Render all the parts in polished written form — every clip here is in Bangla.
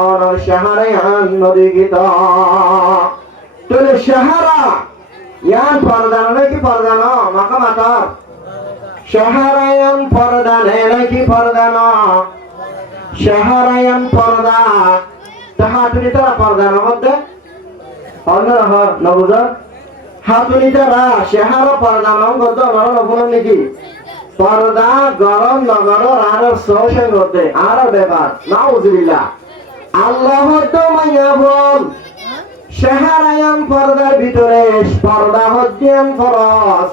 অন শাহরায়ান নদী গীত তোলে শাহরা ইয়ান পর্দান নাকি পর্দান মাকা মাতা শাহরায়ান পর্দানে নাকি পর্দান শাহরায়ান পর্দা তাহাতুনি তারা পর্দার মধ্যে অন্যরহ নবুজার হাতুনি তারা শাহরা পর্দান গত বড় নবুন নাকি পর্দা গরম নগর আর সৌসের মধ্যে আর ব্যাপার নাউজুবিল্লাহ আল্লাহ তো মাইয়া বল শাহরায়ান পর্দার ভিতরে পর্দা হদ্দিয়ান ফরজ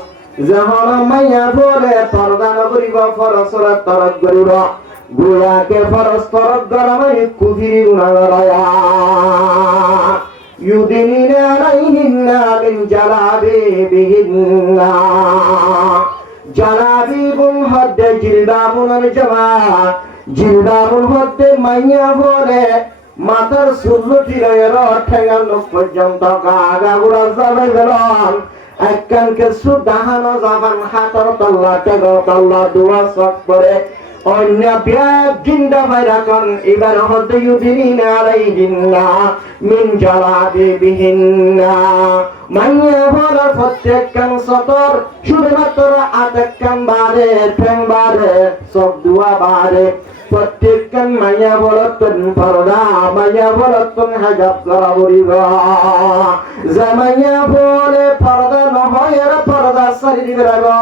যখন মাইয়া বলে পর্দা নগরিব ফরজ রাত তরক করিব গুয়াকে ফরজ তরক গরমে কুফরি গুনাহগারায়া ইউদিনিনা আলাইহিন্না মিন জালাবিবিহিন্না জালাবিবুন হদ্দে জিলবাবুন জামা জিলবাবুন হদ্দে মাইয়া বলে মাথার সুল্লটি রয়ের ঠেঙ্গার লোক পর্যন্ত গাগাগুড়া যাবে গেলাম একখানকে সুদাহানো যাবান হাতর তল্লা টেগো তল্লা দুয়া সক করে অন্য ব্যাগ জিন্দা ভাই রাখন এবার হতে ইউদিনিনা আলাইহিন্না মিন জালাবিবিহিন্না মাইয়া ভরা প্রত্যেক কান সতর শুধুমাত্র আটেক কান বারে ঠেং বারে সব দুয়া বারে প্রত্যেক কান মাইয়া বলতন পর্দা মাইয়া বলতন হাজাব করা বলিব জামাইয়া বলে পর্দা নহয় এর পর্দা সারি দিবে লাগো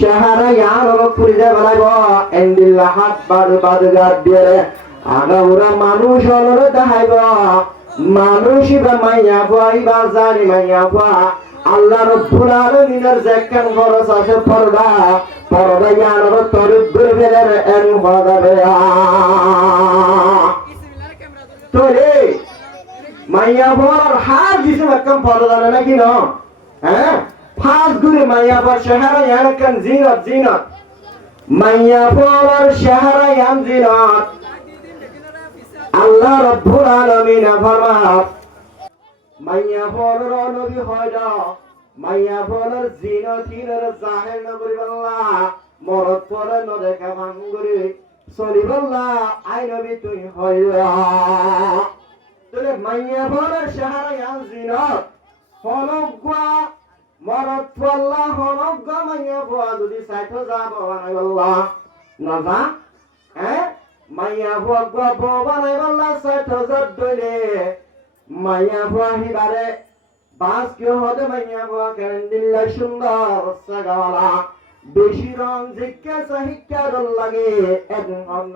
শাহরা ইয়ার পুরি যাবে লাগো এন্দিল্লা হাত বাড়ু বাড়ু গাদ দিয়ে আগাউরা মানুষ হলরে দেখাইব মানুষ বা মাইয়া ভাই বা জানি মাইয়া ভা আল্লাহ রব্বুল আলামিনের যেখান খরচ আছে পর্দা পর্দা ইয়ার তরিক করে ফেলের এন হদাবে তোরে মাইয়া ভার হার দিছে একদম পর্দা নাকি না হ্যাঁ ফাস গুরে মাইয়া ভার শহরে ইয়ার কান জিনত জিনত মাইয়া ভার শহরে ইয়ান জিনত আল্লাহ রব্বুল আলামিন ফরমাত মাইয়া ফলর নবী হয় মাইয়া ফলর জিনতির জাহের নবী আল্লাহ মরদ ফলর ন দেখা ভাঙ্গুরি সলিবাল্লাহ আই নবী তুই হয় তোরে মাইয়া ফলর শহরে ইয়ান জিনত ফলগা মরদ ফল্লাহ হনগা মাইয়া ফল যদি সাইতো যাব আল্লাহ না যা হ্যাঁ মাইয়া ভগবা বানাই বললা ৬০,০০০ দইলে মাইয়া ভাহি বারে বাস কি হদে মাইয়া ভা কেন দিল্লা সুন্দর সাগাওয়ালা বেশি রং জিজ্ঞাসা শিক্ষার লাগে একদম অন্য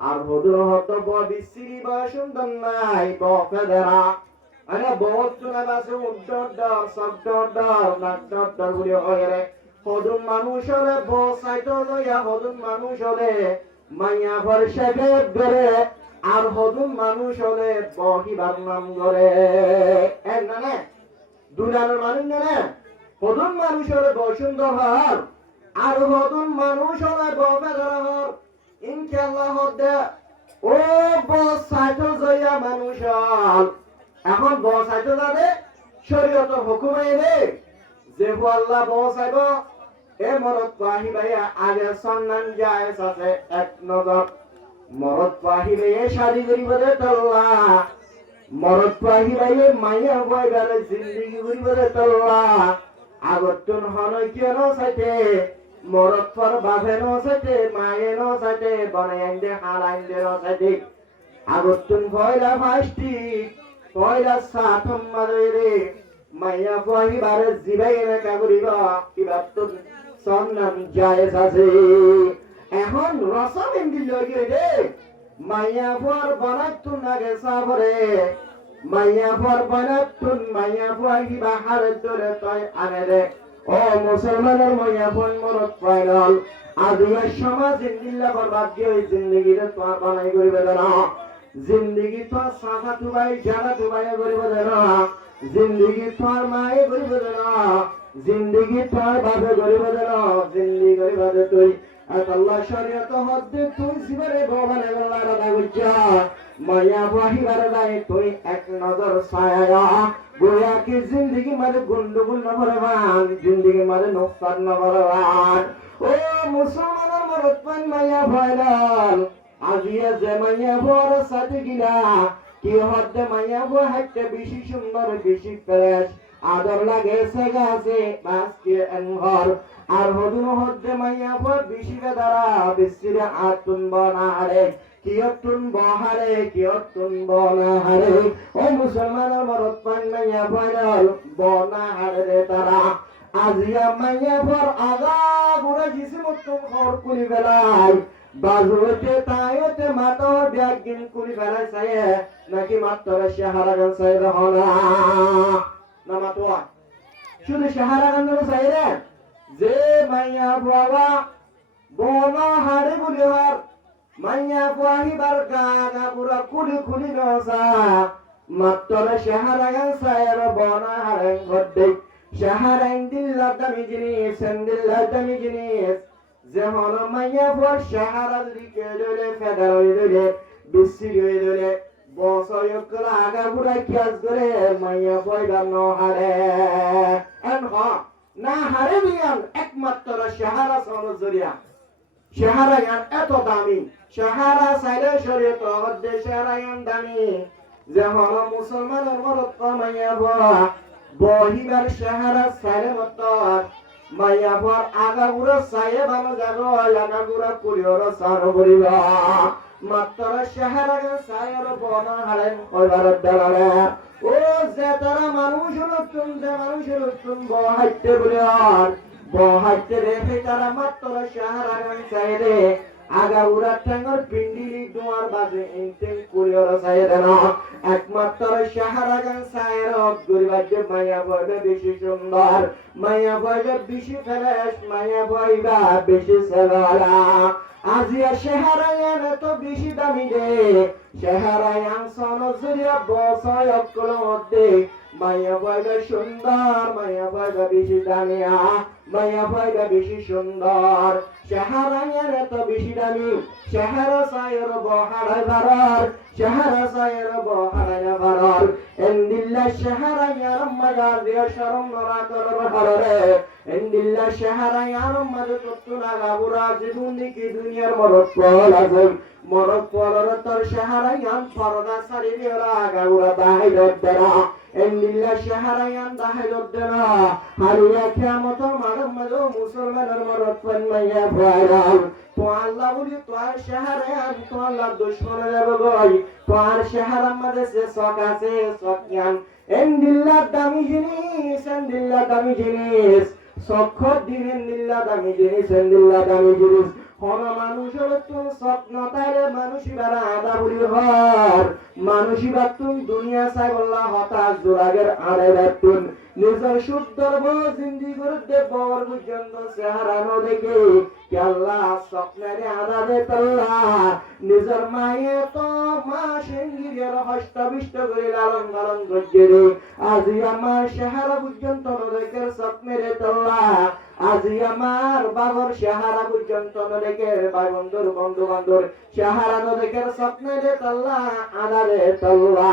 আর হদুর হত বিশ্রী বা সুন্দর নাই বেদরা আরে বহুত চুনা বাসে উদ্দর শব্দর নাকদর গুলি হয় রে হদুন মানুষ হলে বসাইতো লইয়া হদুন মানুষ হলে মাইয়া ভরসাকে ধরে আর হদুন মানুষ হলে বহিবার নাম করে না দুনিয়ার মানুষ না হদুন মানুষ হলে বসুন্দর হর আর হদুন মানুষ হলে বেদরা হর ইনশাআল্লাহ হদে ও বসাইতো জয়া মানুষ এখন বসাইতো যাবে শরীয়ত হুকুম আইলে যে আল্লাহ বসাইব এ মরদ পাহি ভাইয়া আগে সন্ধান যায় আছে এক নজর মরদ পাহি ভাইয়া শাদি করিবরে তল্লা মরদ পাহি ভাইয়া মাইয়া বই গেলে জিন্দিগি করিবরে তল্লা আগতন হনই কেন সাইতে মরদ পর বাভে ন সাইতে মায়ে ন সাইতে বনাইন্দে হালাইন্দে ন সাইতে আগতন ভয়লা ফাস্টি ভয়লা সাথম মারে মাইয়া পাহি বারে জিবাই না কাগরিব কিবাতন সন্নাম জায়েজ আছে এখন রসম এন্দিল লইগে রে মাইয়া পর বানাতুন আগে সাবরে মাইয়া পর বানাতুন মাইয়া পাহি বাহার তোরে তাই আনে রে ও মুসলমানের মাইয়া পর মরদ ফাইনাল আদিয়া সমাজ এন্দিল্লা বরবাদ দিয়ে জিন্দেগিরে তো বানাই করিবে না জিন্দেগি তো সাফা তুবাই জানা তুবাই করিবে না জিন্দেগি তো মায়ে করিবে না জিন্দেগি তোর ভাবে গরিব দেনা জিন্দেগি গরিব দে তুই আল্লাহ শরীয়ত হদ্দে তুই জীবনে ভগবানে আল্লাহ রাদা গুচ্ছা মায়া ওয়াহি বারদাই তুই এক নজর ছায়া গোয়া কি জিন্দেগি মারে গন্ডগোল না ভরবান জিন্দেগি মারে নোকসান না ভরবান ও মুসলমানের মরদ পান মায়া ভাইলাল আজিয়া যে মাইয়া বড় সাথে গিলা কি হদ্দে মাইয়া বো হাইতে বেশি সুন্দর বেশি ফ্রেশ আদর লাগে সেগাছে মাসকে এনহর আর হদুন হদ্দে মাইয়া বো বেশি বেদারা বিসিরে আতুন বনারে কিয়তুন বহারে কিয়তুন বনাহারে ও মুসলমানের মরদ পান মাইয়া বল বনাহারে তারা আজিয়া মাইয়া বর আগা গুড়া জিসমতুন খর কুলি বেলায় বাজুতে তাইতে মাতো ব্যাগিন কুলি বেলায় সায়ে নাকি মাত্র শাহারাগান সাই রহনা না মাতোয়া শুধু শাহারাগান সাই রে যে মাইয়া বাবা বনা হাড়ে বুলিহার মাইয়া বাহিবার গাগা পুরা কুলি কুলি নসা মাত্র শাহারাগান সাই বনা হাড়ে গড্ডে শাহারাইন দিল্লা দামি জিনিস দিল্লা দামি জিনিস যে হলো মাইয়া বর শাহারার দিকে দলে ফেদার হয়ে দলে বিশ্রী হয়ে দলে বসয়কলা আগা বুড়া কিয়াস করে মাইয়া বয়গান হারে এন হ না হারে বিয়ান একমাত্র শাহারা সন জরিয়া শাহারা ইয়ান এত দামি শাহারা সাইলে শরীয়ত হদ্দে শাহারা ইয়ান দামি যে হলো মুসলমানের মরদ মাইয়া বড় বহিবার শাহারা সাইলে মত মাইয়া বর আগা বুড়া সাইয়ে ভালো যাবো আগা বুড়া কুলিওর সার বলিবা মাত্র শাহারাগান সাইয়ের বনা হারেন কয়বার দালালে ও যে তারা মানুষ নতুন যে মানুষ নতুন বহাইতে বলে আর বহাইতে রেখে তারা মাত্র শাহারাগান সাইরে আগা উড়া ঠ্যাঙ্গর পিন্ডিলি দুয়ার বাজে ইনটেন কুলিওর সাইরে না একমাত্র শাহারাগান সাইয়ের গরিবাজ্য মাইয়া বয়বে বেশি সুন্দর মাইয়া বয়বে বেশি ফ্রেশ মাইয়া বয়বা বেশি সেবালা আজিয়া শাহারায়ান এত বেশি দামি রে শাহারায়ান সনজরিয়া বসয় অকল মধ্যে মাইয়া বয়বে সুন্দর মাইয়া বয়বে বেশি দামিয়া মাইয়া বয়বে বেশি সুন্দর শাহারায়ান এত বেশি দামি শাহারা সায়ের বহাড়া বারার শাহারা সায়ের বহাড়া বারার এন্দিল্লা শাহারায়ান মাজার দিয়া শরম নরা করব হারে এন্দিল্লা শাহারায়ান মাঝে তত্তুনা গাবুরা জীবনী কি দুনিয়ার মরদ পল আছে মরদ পলর তোর শাহারায়ান পরদা সারি দিরা গাবুরা বাহিরত দেরা এন্দিল্লা শাহারায়ান বাহিরত দেরা হারিয়া কিয়ামত মারম মাঝে মুসলমানের মরদ পল মাইয়া ভয়াল তো আল্লাহ বলি তোর শাহারায়ান তো আল্লাহ দুশমন যাবে গই তোর শাহারার মাঝে সে শক আছে শকিয়ান এন্দিল্লা দামি জিনিস সক্ষ দিনের নিল্লা দামি জিনিস এন্দিল্লা দামি জিনিস হন মানুষের তুই স্বপ্ন তাইলে মানুষই বেড়া আদা বুড়ির ঘর মানুষই বাতুন দুনিয়া চাই বললা হতাশ জোরাগের আড়ে বাতুন নিজের শুদ্ধর বল জিন্দি করে দেবর পর্যন্ত চেহারানো দেখে কি আল্লাহ স্বপ্নের আদা দে তাল্লা নিজের মায়ে তো মা সেঙ্গিরের হস্তবিষ্ট করে লালন পালন করছে রে আজি আমার চেহারা পর্যন্ত নদেকের স্বপ্নের তাল্লা আজি আমার বাবার চেহারা পর্যন্ত নদেকের ভাই বন্ধুর বন্ধু বান্ধব চেহারা নদেকের স্বপ্নের তাল্লা আদারে তাল্লা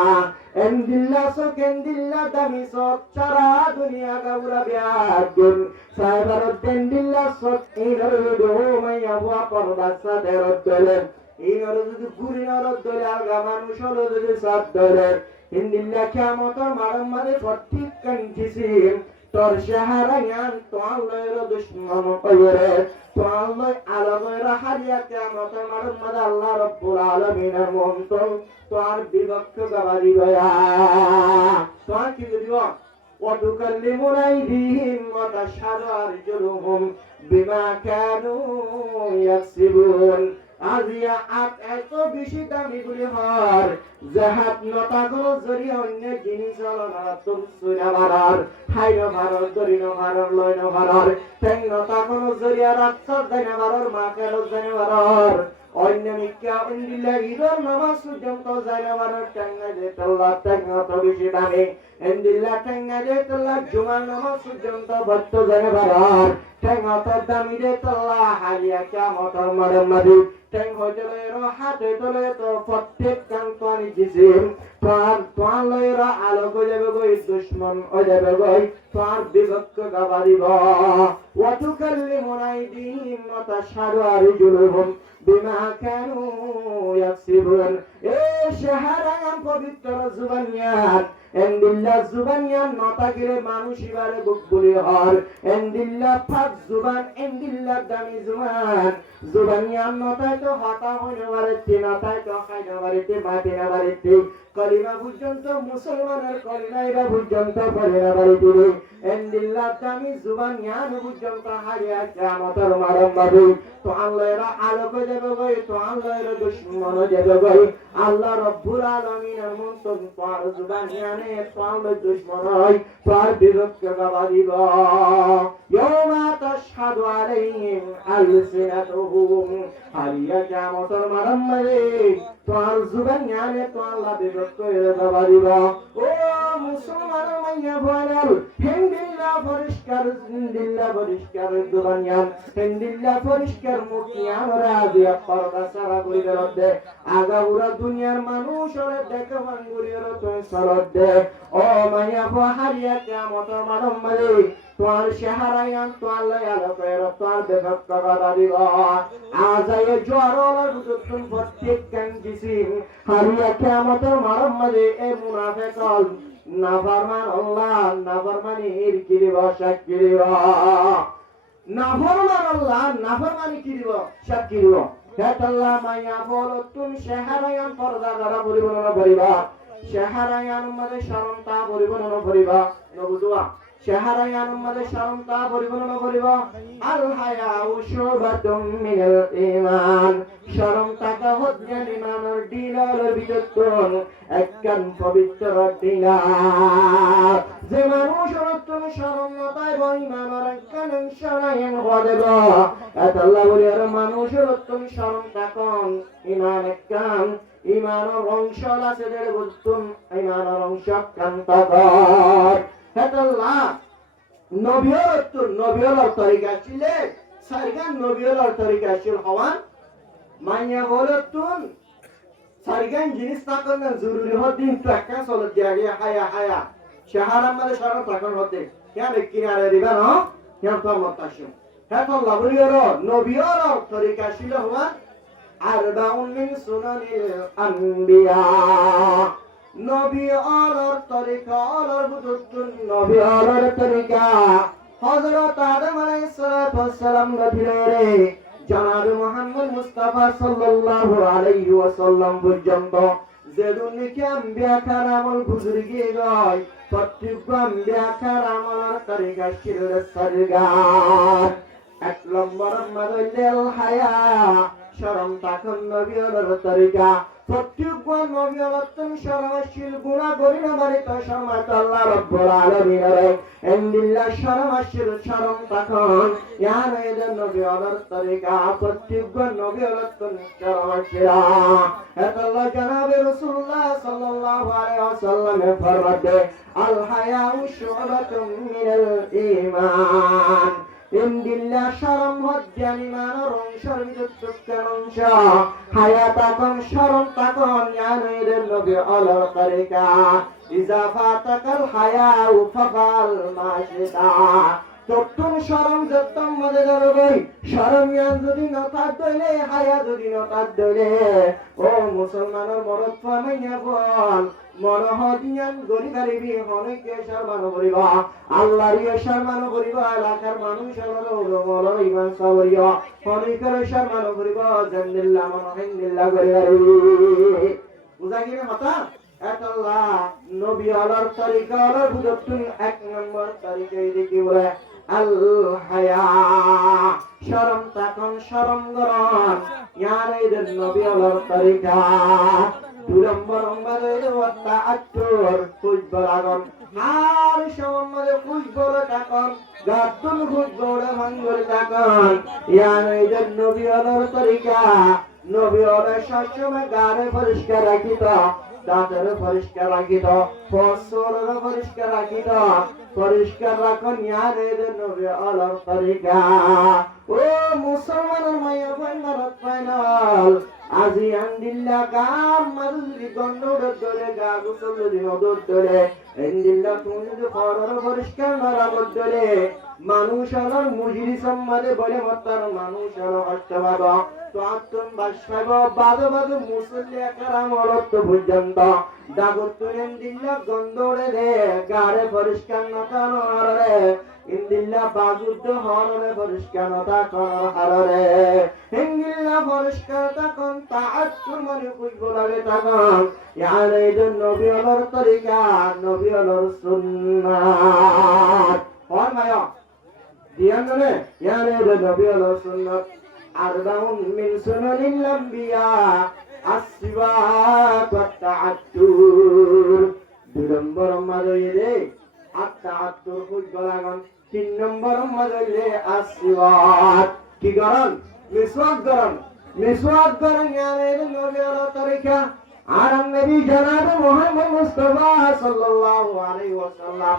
এন্দিল্লা সক এন্দিল্লা দামি সক সারা দুনিয়া গাবুরা বিয়াগুন সাইবার এন্দিল্লা সক ইনর দো মাইয়া ওয়া পরদাসা দেরদলে ইনর যদি গুরি নরদলে আগা মানুষ হলো যদি সাত ধরে এন্দিল্লা কিয়ামত মারম মারে ফটিক কাঞ্জিসিম তোর শাহারায়ান তো আল্লাহর দুশমন কইরে তো আল্লাহ আলামের হারিয়া কিয়ামত মারম মারে আল্লাহ রাব্বুল আলামিনের মন্তন তো আর বিভক্ত গাবারি গয়া তো আর কি দিব وتكلمنا أيديهم وتشهد أرجلهم بما كانوا يكسبون আজিয়া আত এত বেশি দামি গুলি হর জাহাত নতা কোন জরিয়া অন্য জিনিস হলো না তুম সুরা মারার হাইন মারার দরিন মারার লয়ন মারার ঠ্যাং নতা কোন জরিয়া রাত দাইনা মারার মাকে রজানি মারার অন্য মিক্কা ইন্দিল্লা ঈদর নামাজ পর্যন্ত জায়গা মারার ঠ্যাঙ্গা যে আল্লাহ ঠ্যাঙ্গা তো বেশি দামি ইন্দিল্লা ঠ্যাঙ্গা যে আল্লাহ জুমার নামাজ পর্যন্ত বত্ত জায়গা মারার ঠ্যাঙ্গা তো দামি যে আল্লাহ হালিয়া কিয়ামতের মারমাদি ঠ্যাং হইতে হাতে তোলে তো প্রত্যেক কান্তনি জিসিম তোর লয়রা আলো হয়ে যাবে গই দুশ্মন হয়ে যাবে গই তোর বিভক্ত গাবারিব ওয়াতুকাল্লিমুনা আইদিহিম ওয়া তাশহাদু আরজুলুহুম বিমা কানু ইয়াকসিবুন। এই শাহরায়ান পবিত্র জুবানিয়াত এন্দিল্লা জুবানিয়ান নতাগিরে মানুষ ইবারে বুকবুলি হর এন্দিল্লা ফাক জুবান এন্দিল্লা দামি জুবান জুবানিয়ান নতায় তো হতা হইনে বাড়িতে নতায় তো খাইনে বাড়িতে মাটি না বাড়িতে কলিমা পর্যন্ত মুসলমানের কলিমা এরা পর্যন্ত পড়ে না বাড়িতে এন্দিল্লা দামি জুবানিয়ান পর্যন্ত হারিয়া কিয়ামতের মারম বাবু তো আল্লাহ এরা আলোক দেবে গই তো আল্লাহ এরা দুশ্মন দেবে গই আল্লাহ রব্বুল আলামিনের মন্তন পার জুবানিয়ানে পার দুশ্মন হয় পার বিরক্ত গাবাদিব ইয়াউমা তাশহাদু আলাইহিম আলসিনাতুহুম হারিয়া কিয়ামতের মারম বাবু পার জুবানিয়ানে তো আল্লাহ বিরক্ত হয়ে গাবাদিব ও মুসলমান মাইয়া ভানাল হিন্দিল্লা পরিষ্কার হিন্দিল্লা পরিষ্কার জুবানিয়ান হিন্দিল্লা পরিষ্কার মুখিয়ান রাজিয়া পর্দা সারা করিবে রদ্দে আগাউরা দুনিয়ার মানুষ ওরে দেখে মাঙ্গুরির তো সরদ দে ও মাইয়া হারিয়া কিয়ামতের মারম মালিক তোর শাহরায়ান তো আল্লাহ আলোকের তোর বেদক করা দিব আজায়ে জোয়ারলার বুতুন প্রত্যেক কাঞ্জিসিন হারিয়া কিয়ামতের মারম মালিক এ মুনাফিকল নাফরমান আল্লাহ নাফরমানির কি দিব সাক্ষী দিব নাফরমান আল্লাহ নাফরমানি কি দিব সাক্ষী দিব হেতাল্লাহ মাইয়া বলতুন শাহরায়ান পর্দা দ্বারা পরিবর্তন করিবা শাহরায়ান মানে শরমতা পরিবর্তন করিবা নবুদুয়া শাহরায়ান মানে শরমতা পরিবর্তন করিবা আল হায়াউ শুবাতুম মিনাল ঈমান শরমতা হচ্ছে ঈমানের ডিলার বিদতন একখান পবিত্র ডিলার যে মানুষ তুমি শরমতায় ঈমানের একখান শরয়ান হদেব আল্লাহ বলি আর মানুষের তুমি শরমতা কোন ঈমান একখান ঈমানের অংশ আছে যে বলতুন ঈমানের অংশ কান্তাগর হেতাল্লাহ নবিয়র তরিকা ছিল সারগান নবিয়র তরিকা ছিল হওয়ান মাইয়া বলতুন সারগান জিনিস থাকন না জরুরি হদিন তো একটা চলে দিয়ে হায়া শাহরাম মানে শরম থাকন হতে কেন কিনারে দিবা না কেন তো মতাশু হেতাল্লাহ বলিয়র নবিয়র তরিকা ছিল হওয়ান আরবাউন মিন সুনানিল আম্বিয়া নবী আলার তরিকা আলার বুতুন নবী আলার তরিকা হযরত আদম আলাইহিস সালাতু ওয়াস সালাম নবীরে জনাব মুহাম্মদ মুস্তাফা সাল্লাল্লাহু আলাইহি ওয়াসাল্লাম পর্যন্ত যে দুনিয়া আম্বিয়া কারামল গুজরে গিয়ে গয় প্রত্যেক আম্বিয়া কারামলের তরিকা ছিল সরগার এক নম্বর মাদল হায়া শরম তখন নবী আলার তরিকা প্রত্যেক নবী আলাতুন শরমশীল গুনাহ করি না বাড়ি তো শরমাত আল্লাহ রাব্বুল আলামিনের ইন্দিল্লাহ শরমশীল শরম তখন ইয়ান এদের নবী আলার তরিকা প্রত্যেক নবী আলাতুন শরমশীল আল্লাহ জনাবে রাসূলুল্লাহ সাল্লাল্লাহু আলাইহি ওয়াসাল্লামে ফরমাতে আল হায়াউ শুবাতুম মিনাল ঈমান ইন্দিল্লাহ শরম হচ্ছে ঈমানের অংশের ভিতর অংশ হায়াত এখন শরম তখন ইয়ানের নবী আলার তরিকা ইজাফাতাকাল হায়াউ ফাফাল মাশিতা তখন শরম যতম মধ্যে ধরবই শরম ইয়ান যদি নতার দইলে হায়া যদি নতার দইলে ও মুসলমানের মরদ ফামাইয়া বল মনহদিয়ান গরিবারিবি হনকে শর্মানো করিবা আল্লাহর শর্মানো করিবা এলাকার মানুষ হলো ঈমান সাবরিয়া হনকে শর্মানো করিবা জান্নাল্লাহ মানহিল্লাহ গরিবারিবি বুঝা গিয়ে কথা আল্লাহ নবী আলার তরিকা আলার বুঝতুন এক নম্বর তরিকাই দেখি বলে আল হায়া শরম তখন শরম গরম ইয়ানের নবী আলার তরিকা দুই নম্বর ওয়াত্তা আত্তর খুশবর আগন আর সম্বন্ধে খুশবর তখন গাতুন খুশবর ভাঙ্গর তখন ইয়ানের নবী আলার তরিকা নবী আলার সবসময় গারে পরিষ্কার রাখিত দাঁতের পরিষ্কার রাখিত ফসলের পরিষ্কার রাখিত পরিষ্কার রাখুন ইয়ানের নবী আলার তরিকা ও মুসলমানের মায়া ফাইনাল আজি আন্দিল্লা গাম মারুলি গন্ডোর দরে গা গুসল দিন ওদর দরে এন্দিল্লা তুমি যদি খরর পরিষ্কার নরাবত দরে মানুষ হলার মুজিরি সম্মানে বলে মতার মানুষ হলো অষ্টবাদ তো আত্মন বাসবাব বাদো বাদো মুসল্লি একারাম অলত্ত পর্যন্ত দাগত তুলেন দিল্লা গন্ডোরে রে গাড়ে পরিষ্কার নতার হারে ইন্দিল্লা বাজুদ্দ হররে পরিষ্কার নতা কর হারে হিন্দিল্লা পরিষ্কার তখন তাআত্তুর মনে কইব লাগে তখন ইয়ার এই নবী হলর তরিকা নবী হলর সুন্নাত আর মায়া দিয়ান নে ইয়ার এই নবী হলর সুন্নাত আরবাউন মিন সুনানিল আম্বিয়া আসওয়াত ওয়াত তাআত্তুর দুই নম্বর মাদইরে আত্মাত্তর কইব লাগান তিন নম্বর মাদইরে আসওয়াত কি করেন মিসওয়াক করেন ইয়ার এই নবী হলর তরিকা আর নবী জনাব মুহাম্মদ মুস্তাফা সাল্লাল্লাহু আলাইহি ওয়াসাল্লাম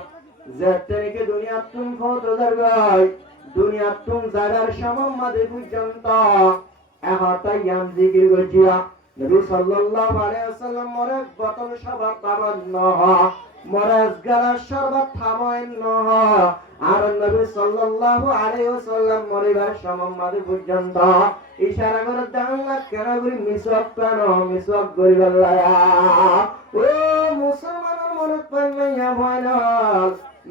যেতে দুনিয়া তুম ফত দরগায় দুনিয়া তুম জাগার সমমাদে পর্যন্ত এহতায়াম জিকির গজিয়া নবী সাল্লাল্লাহু আলাইহি ওয়াসাল্লাম মরে বতন সবাব পাবন্ন মরাজ গালা সবাব থাময়ন্ন আর নবী সাল্লাল্লাহু আলাইহি ওয়াসাল্লাম মরিবার সমমাদে পর্যন্ত ইশারা করে দাঁড়া কেন করি মিসওয়াক করি আল্লাহ ও মুসলমানের মনে পাইয়া ভয়না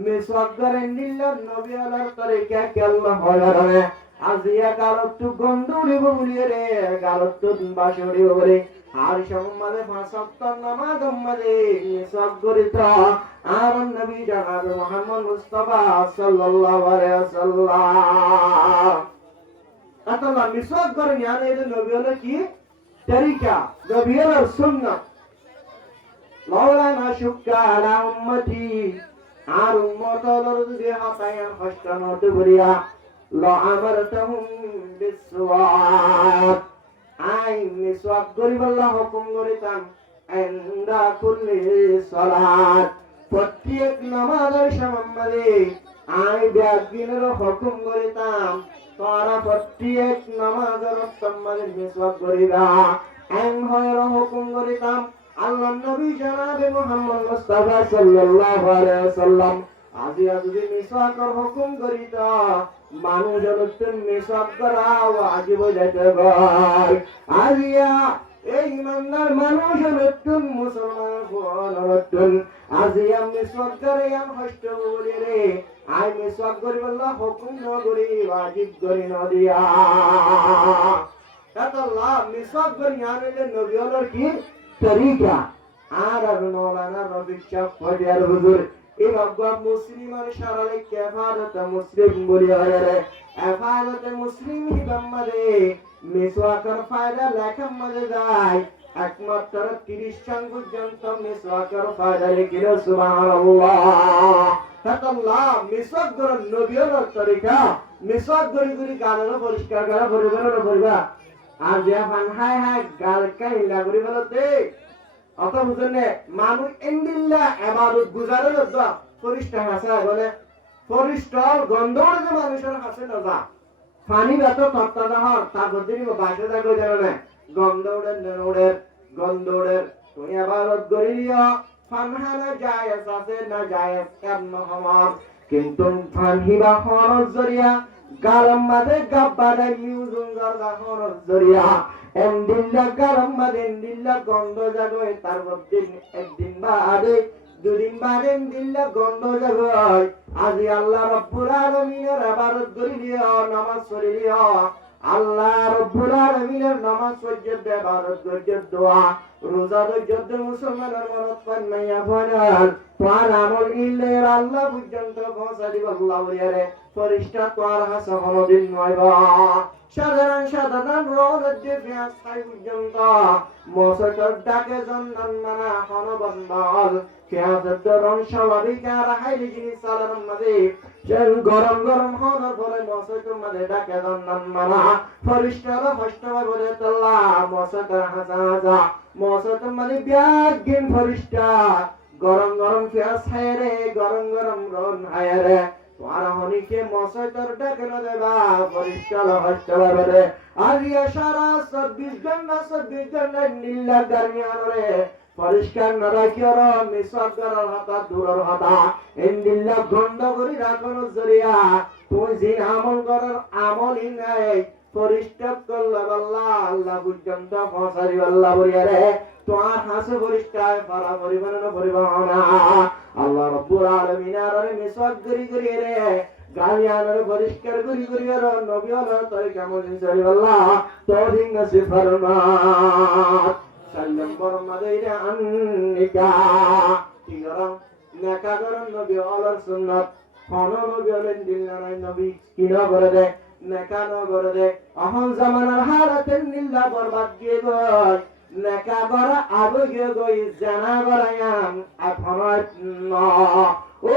মিসওয়াক করেন দিল্লার নবী আলার তরিকা কেল্লা হয় আজিয়া গালত তু গন্ধ উড়িব বলিয়ে রে গালত তু বাসে উড়িব বলে আর সম্মানে পাঁচ ওয়াক্ত নামাজ মাঝে মিসওয়াক করিত আর নবী জনাব মুহাম্মদ মুস্তাফা সাল্লাল্লাহু আলাইহি ওয়াসাল্লাম আল্লাহ মিসওয়াক করেন ইয়ার এই নবী হলো কি তরিকা নবী হলো সুন্নাত মাওলানা শুক্কা আলা উম্মতি আর উম্মত হলো যদি হাতায়া ফাস্তানত করিয়া লা আমারতাহুম বিসওয়াক আই মিসওয়াক করিব আল্লাহ হুকুম করিতাম ইনদা কুল্লি সালাত প্রত্যেক নামাজের সময়ে আই ব্যাগিনের হুকুম করিতাম তারা প্রত্যেক নামাজের সময়ে মিসওয়াক করিবা এন হয় হুকুম করিতাম আল্লাহ নবী জনাবে মুহাম্মদ মুস্তাফা সাল্লাল্লাহু আলাইহি ওয়াসাল্লাম আজিয়া যদি মিসওয়াকের হুকুম করিত মানুষ জনতন মিসওয়াক করা ওয়াজিব যেতে হয় আজিয়া এই ইমানদার মানুষ নতুন মুসলমান নতুন আজিয়া মিসওয়াক করে আম হস্ত বলি রে আই মিসওয়াক করিব আল্লাহ হুকুম ন করি ওয়াজিব করি ন দিয়া আল্লাহ মিসওয়াক করি আনলে নবী হলোর কি তরিকা আর মাওলানা রবি শাহ ফজিয়ার হুজুর এই বাবা মুসলিমান সারালে কেফারত মুসলিম বলি আরে এফারত মুসলিম হিবাম্মাদে মিসওয়াকের ফায়দা লেখার মধ্যে যায় একমাত্র 30 চাং পর্যন্ত মিসওয়াকের ফায়দা লিখিল সুবহানাল্লাহ আল্লাহ মিসওয়াক করার নবীর তরিকা মিসওয়াক করি গালের পরিষ্কার করা পরিবা আর যে ফান হাই গাল কাইলা করি বলতে অত বুঝনে মানুষ ইন্দিল্লা ইবাদত গুজারের দা পরিষ্কার আছে বলে পরিষ্কার গন্ধর যে মানুষের হাসে না যা পানি এত তত্তা দহর তা বদিনি বাসে যা কই জানে গন্ধোড়ের তুমি ইবাদত করিও ফানহানা জায়েজ আছে না জায়েজ কেন হমার কিন্তু ফানহিবা খরচ জরিয়া গারম মাদে গাব্বারে মিউজুন জারদা খরচ জরিয়া এন্দিল্লা গারম মাদে এন্দিল্লা গন্ধ জাগয় তার দিন একদিন বাদে দুদিন বাদে এন্দিল্লা গন্ধ জাগয় আজি আল্লাহ রাব্বুল আলামিনের ইবাদত করিও নামাজ পড়িও আল্লাহ রাব্বুল আলামিনের নামাজ পড়তে ইবাদত করতে দোয়া রোজা ধরতে মুসলমানের মনত পান মাইয়া ভরাল তোর আমল ইল্লে আল্লাহ পর্যন্ত পৌঁছা দিব আল্লাহ বলিয়ারে ফরিস্তা তোর হাসা হলদিন নয়বা সাধারণ রোজে ফিয়াস খাই পর্যন্ত মসজিদের ডাকে জন্নান মানা হন বন্দাল ফিয়াসের দরন স্বাভাবিক আর হাইলি জিনিস সালার মাঝে গরম হন পরে মসজিদের মাঝে ডাকে জন্নান মানা ফরিস্তার ফাস্টবা বলে তাল্লা মসজিদের হাসা মসজিদের মাঝে ব্যাগিন ফরিস্তা গরম ফিয়াস হায়রে গরম রন হায়রে তোমার হনিকে মশাইতর ডাকে না দেবা পরিষ্কার হস্তে পারবে আর ইয়া সারা 24 ঘন্টা নীলা গার্মিয়ান রে পরিষ্কার না রাখিও মিসওয়াক করার হাতা দূরের হাতা ইন্দিল্লা গন্ধ করি রাখানোর জরিয়া তুমি যে আমল করার আমলই নাই পরিষ্কার করলে আল্লাহ আল্লাহ পর্যন্ত পৌঁছারি আল্লাহ বলিয়া রে তোমার হাসে পরিষ্কার পারা পরিমাণ পরিবহনা আল্লাহ রব্বুল আলামিন আর মিসওয়াক করি রে গালিয়ানের পরিষ্কার করি আর নবী আল্লাহ তরিকা মজিন সরি আল্লাহ তৌফিক নসিব ফরমাত সাল্লাম বরমাদাইরা আন্নিকা তিগরাম নেকা গরম নবী আল্লাহর সুন্নাত কোন নবী হলেন দিলনারায় নবী কিনা করে দে নেকা ন করে দে অহন জামানার হারাতে নিল্লা বরবাদ দিয়ে গয় নেকা গরা আগে গিয়ে গই জানা গরায়াম আফরাত ন ও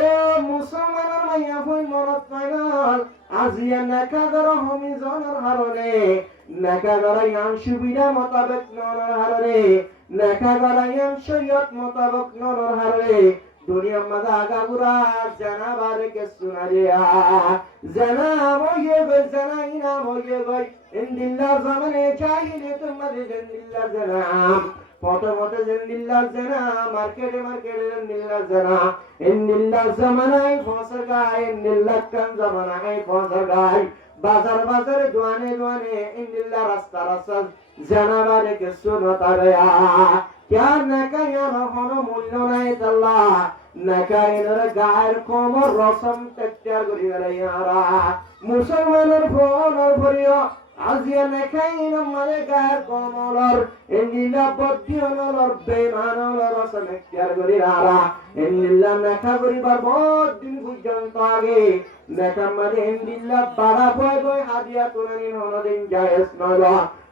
মুসলমানের মাইয়া হই মরত পাইনাল আজিয়া নেকা গরা হমি জনের হারনে নেকা গরায়াম সুবিধা মোতাবেক নর হারনে নেকা গরায়াম শরীয়ত মোতাবেক নর হারনে দুনিয়া মাঝে আগাগুরা জানা বারে কে সুনা দিয়া জানা ময়ে গই জানা ইনা ময়ে গই ইন্দিল্লা জামানে চাহিলে তোমাদের জিন্দিল্লা জানা পথে জিন্দিল্লা জানা মার্কেটে জিন্দিল্লা জানা ইন্দিল্লা জামানায় ফসর গায় ইন্দিল্লা কান জামানায় ফসর গায় বাজারে দোয়ানে ইন্দিল্লা রাস্তা জানা বারে কে সুনা তারা क्या नकाया रहनो मूल्य নাই তাল্লা নকাইনের গায়ের কোমর রসম ত্যাগ করি গলাইয়ারা মুসলমানের ফোনর ভরিও আজিয়া নকাইন মানে গায়ের কোমলর এন্দিলা বদ্দিয়নর বেমানর রসম ত্যাগ করি রারা এন্দিলা নকা করিবার বহুত দিন পর্যন্ত আগে নকা মানে এন্দিলা বাড়া বয় হাদিয়া তুলানি হনদিন জায়েজ নয়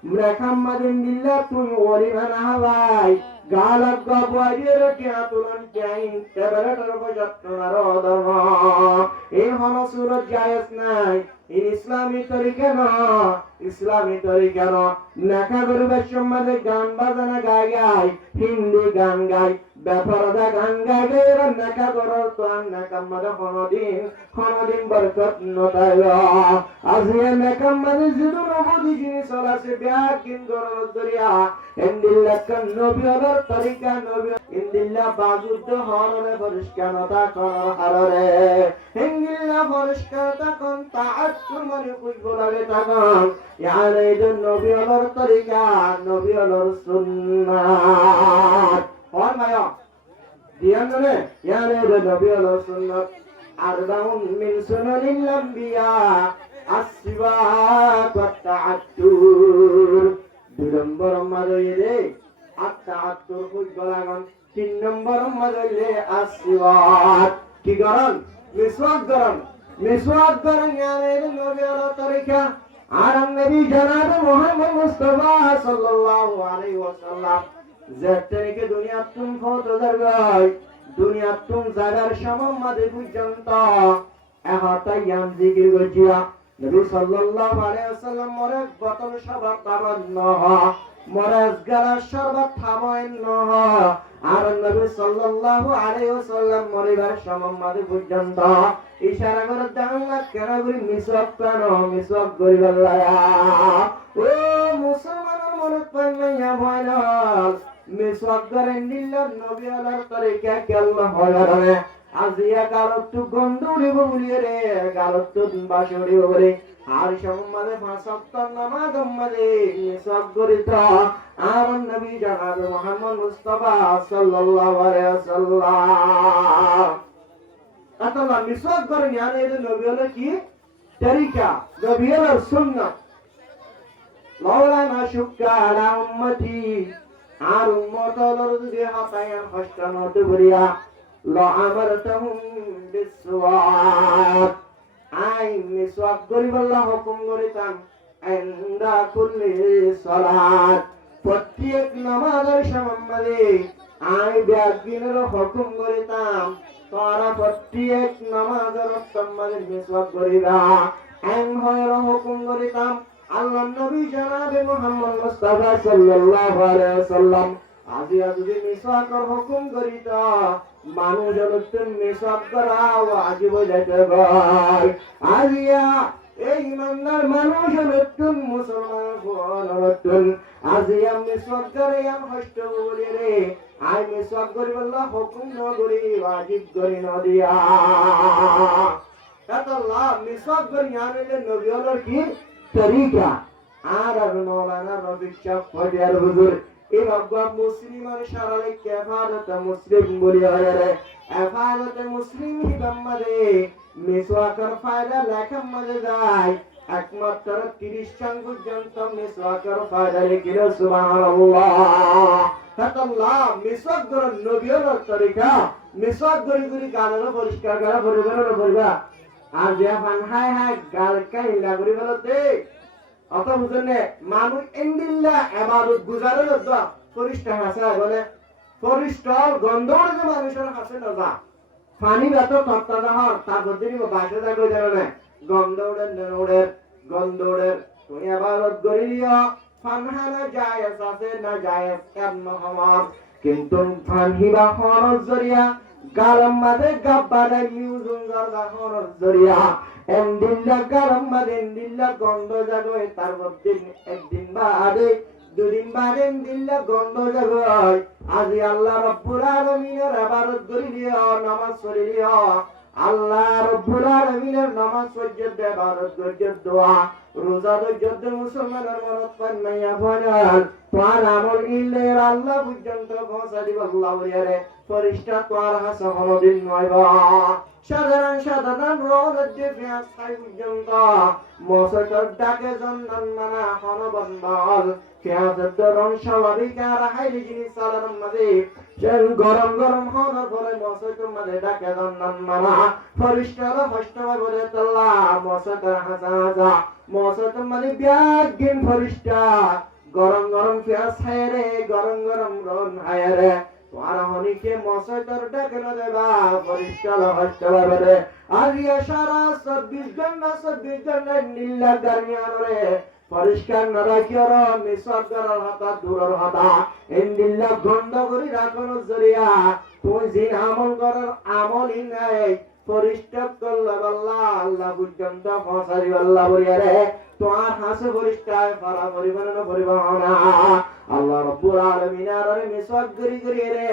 Muhammad billah tu waliman hawai galak gabwajir kya tulan jain tabarat rojat narodarma e hono surat jayas nai in islami tarika no naka gurbe shumade gan bazana gayai hindi gan gai beparada gan gai naka goror tuan naka mada hono din barakat notaya azia naka mada zidu nobudi jini solase biakin goror duriya indilla kan nobiyar tarika nobiy indilla bazuddo horone porishkanota konor harare indilla porishkanota kon ta'attur mani kujbolage takon yani idun nobiyar tarika nobiyar sunnat और माया ध्यान देने यानी रे नबी अल्लाह सुन्नत अरबाउन मिन सुननिल अंबिया अस्सिवाक वत्तअत्तुर दुई नंबर मदयले अत्तअत्तुर कुछ गलागन तीन नंबर मदयले अस्सिवाक की गरन मिसवाक गरन यानी रे नबी अल्लाह तरीका आरम नबी जनाब मोहम्मद मुस्तफा सल्लल्लाहु अलैहि वसल्लम ज़ेतने दुनिया तुम बहुत उधर गई दुनिया तुम ज़ागर शमम मदे बुझंता ऐहाता याम जिक्र गजिया नबी सल्लल्लाहु अलैहि वसल्लम मोरे बतल शबत ताबन नहा मोरे गला शरबत थामोइन नहा आर नबी सल्लल्लाहु अलैहि वसल्लम मोरे बार शमम मदे बुझंता इशारा कर दांगा केना गुरी मिसवाक गरी बल्लाया ओ मुसलमान मोरे पन्नया भयनाल मिसवाक करें दिल्लर नबी अल्लाह तरीका के अल्लाह होलारे आजिया गालत तू गंदुड़ी बोलिए रे गालत तू बाशुड़ी बोले आर शम्मदे फासक्त नमाज मदे मिसवाक करिता आर नबी जनाब मोहम्मद मुस्तफा सल्लल्लाहु अलैहि वसल्लम अतला मिसवाक करें यानी ये नबी अल्लाह की तरीका नबी अल्लाह सुन्नत मौलाना शुक्का अला उम्मती আর উম্মতর যদি হাতায়া ফাস্টানোতে বলিয়া লা আমারতাহুম বিসওয়াক আই মিসওয়াক করিবাল্লাহ হুকুম করিতাম ইনদা কুল্লি সালাত প্রত্যেক নামাজের সম্বন্ধে আই ব্যাগিনের হুকুম করিতাম তারা প্রত্যেক নামাজের সম্বন্ধে মিসওয়াক করিবা এন হয় হুকুম করিতাম আল্লাহ নবী জনাবে মুহাম্মদ মুস্তাফা সাল্লাল্লাহু আলাইহি ওয়াসাল্লাম আজিয়া যদি মিসওয়াকের হুকুম করিত মানুষ হলতেন মিসওয়াক করা ওয়াজিব হইতে গয় আজিয়া এই ইমানদার মানুষ হলতেন মুসলমান হলতেন আজিয়া মিসওয়াক করে আম হষ্ট বলি রে আই মিসওয়াক করি বললা হুকুম ন করি ওয়াজিব করি ন দিয়া আল্লাহ মিসওয়াক করি আনলে নবী হলর কি তরিকা আর মৌলানা রবিক শাহ ফটিয়ার হুজুর এই বাবা মুসলিমান সারালে কেফারত মুসলিম বলি হয় এফারত মুসলিম হিবাম্মাদে মিসওয়াকের ফায়দা লেখার মাঝে যায় একমাত্র 30 সং পর্যন্ত মিসওয়াকের ফায়দা লিখিল সুবহানাল্লাহ আল্লাহ মিসওয়াক করার নবীর তরিকা মিসওয়াক করি করি গালের পরিষ্কার করা পরিবা আর যে ফান হাই হাই গাল কাইলা করি বলতে অত বুঝনে মানুষ ইন্দিল্লা ইবাদত গুজারে লদা পরিষ্কার আছে বলে পরিষ্কার গন্ধর যে মানুষের কাছে না যা পানি যত তত্তা দহর তা বদিনি বাসে যা কই জানো না গন্ধোড়ের তুই ইবাদত করিলিও ফানহানা জায়েজ আছে না জায়েজ কেন হমার কিন্তু ফানহিবা হরজ জরিয়া গারম মাদে গাব্বারে মিউজুন গরদা হরজ জরিয়া এন্দিল্লা গরম মাদে এন্দিল্লা গন্ধ জাগয় তার দিন একদিন বাদে দুদিন বাদে এন্দিল্লা গন্ধ জাগয় আজি আল্লাহ রব্বুল আলামিনের ইবাদত করিলিও নামাজ পড়িলিও আল্লাহ রব্বুল আলামিনের নামাজ সজ্জত ইবাদত সজ্জত দোয়া রোজা সজ্জত মুসলমানের মনত পান্নায়া ফনাল তোর আমল ইল্লে আল্লাহ পর্যন্ত পৌঁছা দিব আল্লাহ বলিয়ারে ফরিস্তা তোর হাসা হলদিন নয়বা সাধারণ রোজে ফিয়াস খাই পর্যন্ত মসজিদের ডাকে জন্নান মানা হনবন্দল ফিয়াসের রং স্বাভাবিক আর হাইলি জিনিস সালার মাঝে গরম হওয়ার পরে মসজিদের মাঝে ডাকে জন্নান মানা ফরিস্তারা ফাস্টবা বলে আল্লাহ মসজিদের হাসা মসজিদের মাঝে ব্যাগিন ফরিস্তা গরম ফিয়াস খায় রে গরম রন খায় রে তোর হনিকে মসজিদের ডাকে না দেবা ফরিস্তারা ফাস্টবা বলে আজিয়া সারা 26 ঘন্টা নীলা গার্মিয়ান রে পরিষ্কার না রাখিওর মিসওয়াক করার হাতা দূরের হাতা ইন্দিল্লা গন্ধ করি রাখানোর জরিয়া তুই জিন আমল করার আমলই নাই পরিষ্কার করলে আল্লাহ পর্যন্ত পৌঁছারি আল্লাহ বলিয়ারে তোমার হাসে পরিষ্কার পারা পরিবহন আল্লাহ রব্বুল আলামিন আর মিসওয়াক করি রে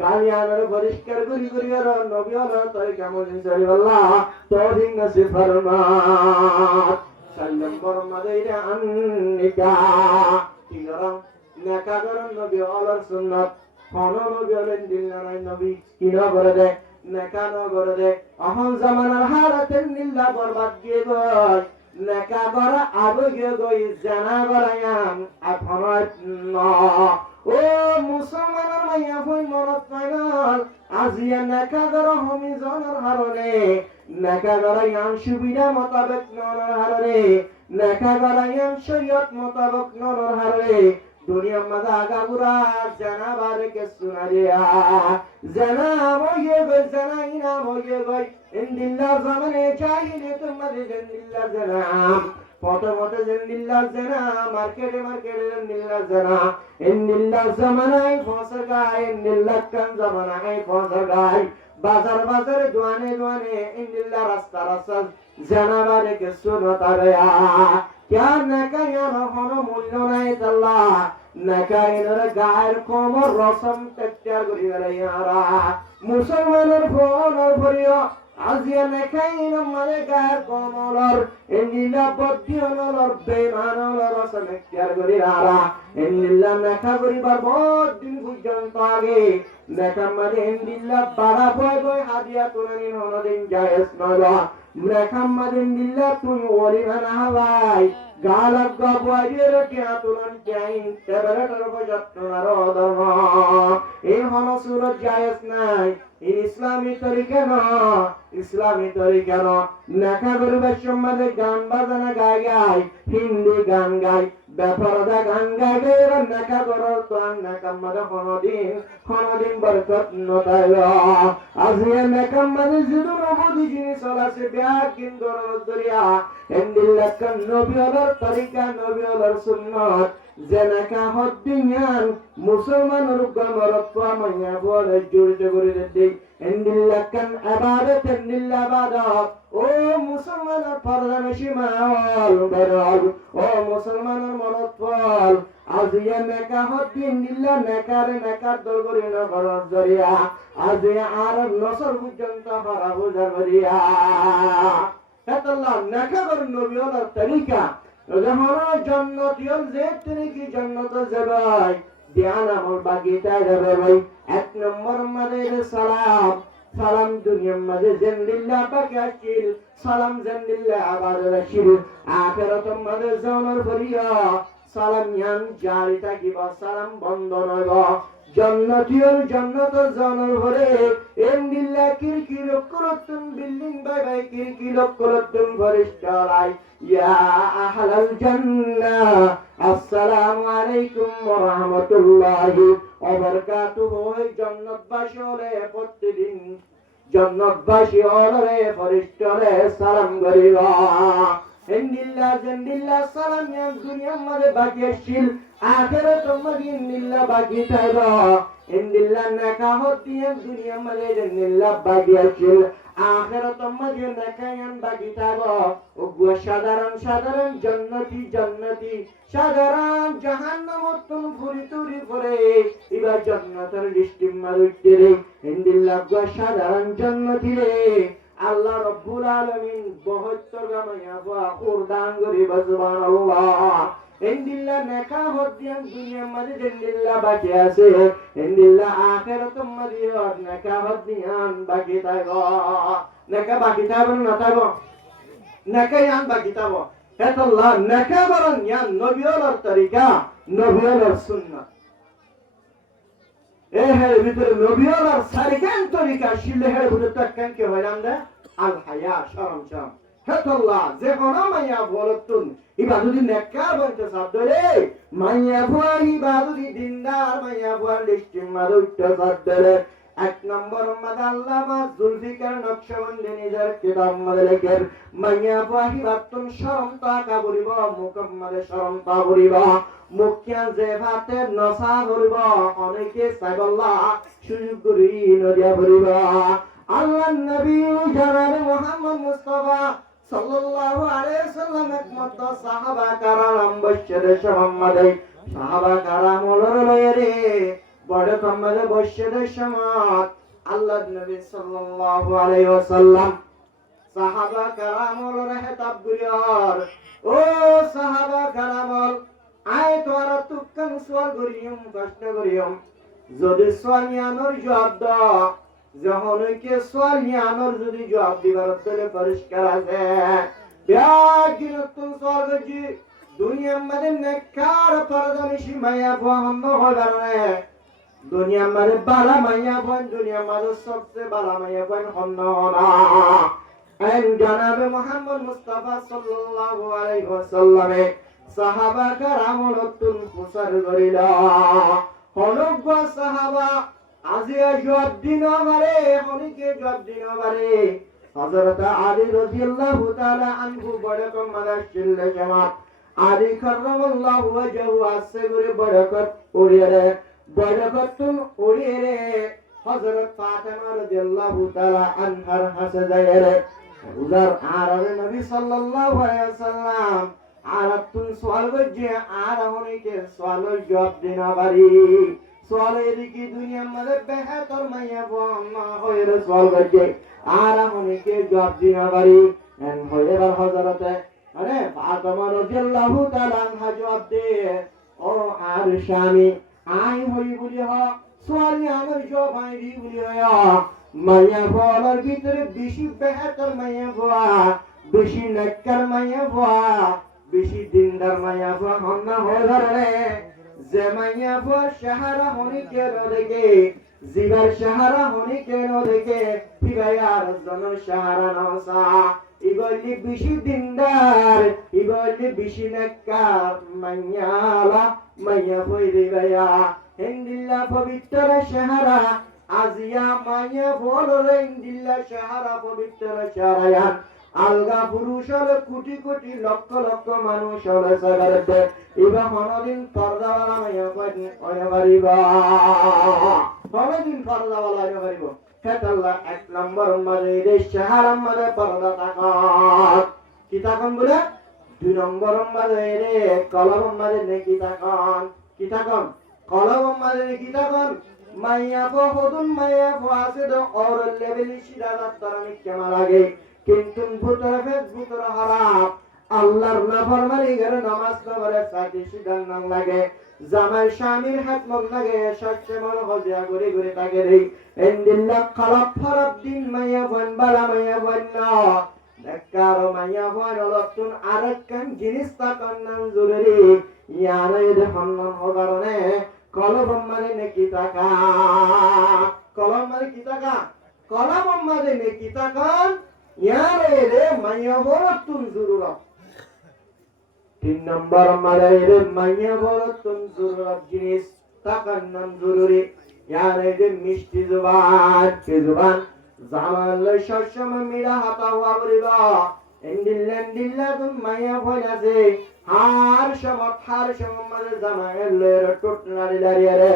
গালিয়ানের পরিষ্কার করি আর নবী হলো তাই কেমন সরি আল্লাহ তৌফিক নসিব ফরমাত সাল্লাম বরমাদাইরা আন্নিকা তিনরং নেকাগরন নবী হলোর সুন্নাত কোন নবী হলেন দিলনারাই নবী কিনা করে দে নেকানো করে দে অহন জামানার হারাতেন নিল্লা বরবাদ গিয়ে গয় নেকা করা আবগে গই জানা করায়াম এখন ও মুসলমানের মাইয়া হই মরত পাইনাল আজিয়া নেকা করা হমি জনের হারনে নেকা করায়াম সুবিধা মোতাবেক ননের হারনে নেকা করায়াম শরীয়ত মোতাবেক ননের হারনে দুনিয়ার মাঝে আগাগুড়া জানা বারে কে শোনা দিয়া জানা মইয়ে গই জানা ইনা মইয়ে গই ইন্দিল্লাহ জামানে চাহিলে তোমাদের জিন্দিল্লাহ জানা প্রথমত জিন্দিল্লাহ জানা মার্কেটে জিন্দিল্লাহ জানা ইন্দিল্লাহ জামানায় ফসর গায় ইন্দিল্লাহ কান জামানায় ফসর গায় বাজারে দোয়ানে ইন্দিল্লাহ রাস্তা জানা বারে কে শোনা তারেয়া क्या नकायर हनो मूल्य নাই তাল্লা নকায়ের গায়ের কোমর রসম ত্যাগ করি গলাইয়ারা মুসলমানের ফোনর ভরিয়া আজিয়া নকায়ের মানে গায়ের কোমর ইন্দিলা বদ্দিয়নর বেমানর রসম ত্যাগ করি আরা ইন্দিলা নকা করিবার বহুত দিন পর্যন্ত আগে নকা মানে ইন্দিলা বাড়া বই হাদিয়া তুলানি হনো দিন জায়েজ নলা Muhammad billah tu wali mana hawai galak gabwajir kya tulan jain tabara tarfa jatnaro dharma এই হলো সুরত জায়েজ নাই এই ইসলামী তরিকা না নেকা গরিবের সম্বন্ধে গান বাজানা গায় হিন্দি গান গায় বেপরদা গান গাইবে নেকা গরর তো নেকা মাদে হনদিন বরকত নতায় আজিয়া নেকা মাদে জিদু নবদি জিনিস চলাছে ব্যাগ কিন গরর দরিয়া এন্দিল্লাহ কান নবী হলার তরিকা নবী হলার সুন্নাত জেনাকা হদ্দিয়ান মুসলমানের গমরত মাইয়া বলে জড়িত করে দেই এন্দিল্লাকান ইবাদত এন্দিল্লাবাদত ও মুসলমানের ফরজ সীমাওয়াল বরল ও মুসলমানের মরতফল আজিয়া নেকা হদ্দিন দিল্লা নেকারে নেকার দলগরি নগর জরিয়া আজিয়া আর নসর পর্যন্ত হরা বুঝার বরিয়া আল্লাহ নেকা কর নবীর তরিকা যখন জন্নতিয়ল যে তিনি কি জন্নত যাবাই ধ্যান আমল বাগিটায় যাবে ভাই এক নম্বর মাদের সালাম সালাম দুনিয়ার মাঝে জিন্দিল্লাহ বাকি আসিল সালাম জিন্দিল্লাহ আবার আসিল আখিরাত মাঝে জানার ফরিয়া সালাম ইয়ান জারি থাকিবা সালাম বন্ধ নয়ব জন্নতিয়ল জন্নত জানার ফরে এন্দিল্লাহ কিরকির করতুন বিল্ডিং বাই বাই কিরকির করতুন ফরিস্তালাই ইয়া আহলাল জান্নাহ আসসালামু আলাইকুম ওয়া রাহমাতুল্লাহি ওয়া বারাকাতুহু জান্নাতবাসী হলে প্রতিদিন জান্নাতবাসী হলে ফেরেশতারে সালাম করিবা ইন্দিল্লাহ জিন্দিল্লাহ সালাম ইয়া দুনিয়ার মধ্যে বাকি আসিল আখিরাত মধ্যে ইন্দিল্লাহ বাকি থাকবা ইন্দিল্লাহ নাকাহত দিয়ে দুনিয়ার মধ্যে জিন্দিল্লাহ বাকি আসিল আখিরাত মধ্যে নাকায়ান বাকি থাকবা ও সাধারণ সাধারণ জান্নাতি সাধারণ জাহান্নামত তুম ফুরি তুরি করে এবার জান্নাতের লিস্টিম মারুইতে রে ইন্দিল্লাহ সাধারণ জান্নাতি রে আল্লাহ রাব্বুল আলামিন 72 গামায়া ওয়া কুরদান করি সুবহানাল্লাহ ইন্দিল্লাহ নেকা হদিয়ান দুনিয়া মাঝে জিন্দিল্লাহ বাকি আছে ইন্দিল্লাহ আখিরাত মাঝে নেকা হদিয়ান বাকি থাকবো নেকা বাকি থাকবে না থাকবো নেকা ইয়ান বাকি থাকবো আল্লাহ নেকা বরং ইয়ান নবীর তরিকা নবীর সুন্নাত এর ভিতরে নবীর সারিকান তরিকা শিলেহের ভিতরে তাকান কে হইলাম দে আল হায়া শরম হেতাল্লাহ যে কোন মাইয়া বলতুন ইবাদুদি নেককার বলতে সাদরে মাইয়া বুয়া ইবাদুদি দিনদার মাইয়া বুয়া লিস্টিম মারুইতে সাদরে এক নম্বর মাদাল্লামা জুলফিকার নকশবন্দি নিজের কিতাব মধ্যে লেখেন মাইয়া বুয়া ইবাদতুন শরম তাকা বলিব মুকম্মলে শরম তা বলিব মুখিয়া যে ভাতে নসা বলিব অনেকে সাইবাল্লাহ সুযোগ করি নদিয়া বলিব আল্লাহ নবী জনাবে মুহাম্মদ মুস্তাফা সাল্লাল্লাহু আলাইহি ওয়াসাল্লাম একমত সাহাবা কারাম বশরে মোহাম্মদে সাহাবা কারাম লরে বড় কম্মদে বশরে সমাত আল্লাহ নবী সাল্লাল্লাহু আলাইহি ওয়াসাল্লাম সাহাবা কারাম লরে হেতাব গুরিয়র ও সাহাবা কারাম আয় তোরা তুক্কান সওয়াল করিয়ম প্রশ্ন করিয়ম যদি সোয়ালিয়ানোর জবাব দাও যখন কে সোয়ালিয়ানোর যদি জবাব দিবার তলে পরিষ্কার আছে ব্যাগিনতুন সওয়ালজি দুনিয়ার মধ্যে নেককার পরদানিশি মায়া বহন্ন হলারে দুনিয়ার মধ্যে বালা মায়া বন দুনিয়ার মধ্যে সবচেয়ে বালা মায়া বন হন্ন না এন জনাবে মুহাম্মদ মুস্তাফা সাল্লাল্লাহু আলাইহি ওয়াসাল্লামে সাহাবা কারামতুন ফুসার করিলা হনক সাহাবা আজিয়া জবাব দিন আমারে হনিকে জবাব দিন আমারে হযরত আলী রাদিয়াল্লাহু তাআলা আনহু বড়কম মাদাশিল জামাত আলী কাররামাল্লাহু ওয়াজহু আসগরে বড়কত ওড়িয়ে বড়কতুন ওড়িয়ে হযরত ফাতেমা রাদিয়াল্লাহু তাআলা আনহার হাসাদায়ে উদার আরবে নবী সাল্লাল্লাহু আলাইহি ওয়াসাল্লাম আরাতুন সওয়াল বজে আর হনিকে সওয়ালের জবাব দিন আমারে সওয়ালের কি দুনিয়ার মধ্যে বেহতর মাইয়া বন্না হয়ে সওয়াল বজে আর হনিকে জবাব দিন আমারে এন হইবার হযরতে আরে ফাতেমা রাদিয়াল্লাহু তাআলা আনহা জবাব দে ও আর স্বামী আই হই বলি হ সোয়ালি আমার জবাব আই দি বলি হয় মাইয়া বলার ভিতরে বেশি বেহতর মাইয়া বয়া বেশি নেককার মাইয়া বয়া বেশি দিনদার মাইয়া বয়া হন্না হয়ে ধরে যে মাইয়া বয়া সাহারা হনিকে দেখে জিবার সাহারা হনিকে দেখে পিবায়ার জনের সাহারা নসা ইবলি বেশি দিনদার ইবলি বেশি নেককার মাইয়ালা মাইয়া বই দিবায়া হিন্দিল্লা পবিত্র সাহারা আজিয়া মাইয়া বলরে ইন্দিল্লা সাহারা পবিত্র সারায়ান আলগা পুরুষ হলে কোটি কোটি লক্ষ লক্ষ মানুষ হলে সবাইতে এবার হনদিন পর্দাওয়ালা মাইয়া অনে পারিব হনদিন পর্দাওয়ালা অনে পারিব হেতাল্লাহ 1 নম্বর মাঝে রে শাহারাম মাঝে পর্দা তাকাত কি তাকান বলে 2 নম্বর মাঝে রে কলম মাঝে নেকি তাকান কি তাকান কলম মাঝে নেকি তাকান মাইয়া বহুদুন মাইয়া আছে তো और लेवल সিরা তার আমি কেমন লাগে কিন্তু ভূতরে ফেসবুকের হারাম আল্লাহর নাফরমানি করে নামাজ না পড়ে সাথে সিধান নাম লাগে জামাই স্বামীর হাত মন লাগে সচ্চে মন হজিয়া ঘুরে ঘুরে থাকে রে ইন্দিল্লাহ খারাপ খারাপ দিন মাইয়া বন বালা মাইয়া বন না দেখারো মাইয়া বন লতুন আরেকখান জিনিস তাকান নাম জরুরি ইয়ারে দে হান্নান হবারনে কলম মানে নেকি টাকা কলম মানে কি টাকা কলম মানে নেকি টাকা ইয়ারে রে মাইয়া বড় তুন জরুর 3 নম্বর মানে রে মাইয়া বড় তুন জরুর জিনিস টাকার নাম জরুরি ইয়ারে রে মিষ্টি জবান কি জবান জামাল সবসময় মিরা হাতা হওয়া বলিবা ইন্দিল্লা তুম মাইয়া ভয় আছে হার সময় মানে জামাইয়ের লয়ের টুট নাড়ি দাঁড়িয়ে রে